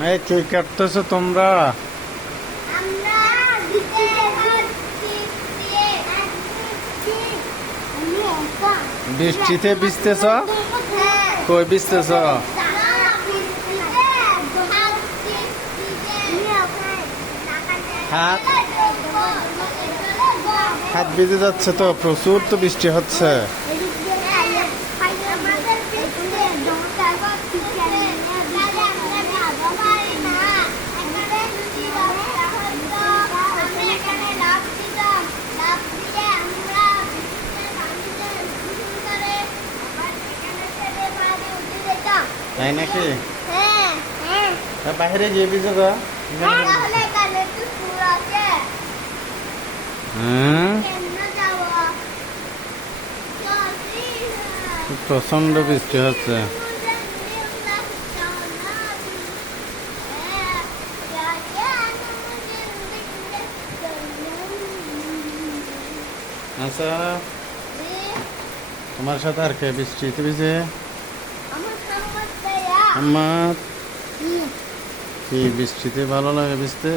এই কি কাটতেছো তোমরা? আমরা দিতে বৃষ্টিতে ভিজতেছ? কই ভিজতেছ? হাত হাত ভিজে যাচ্ছে তো, প্রচুর তো বৃষ্টি হচ্ছে। তাই নাকি? বাইরে গিয়ে ভিজে গো। প্রচন্ড বৃষ্টি হচ্ছে। আচ্ছা, তোমার সাথে আর কে বৃষ্টিতে ভিজে? আমার কি বৃষ্টিতে ভালো লাগে ভিজতে?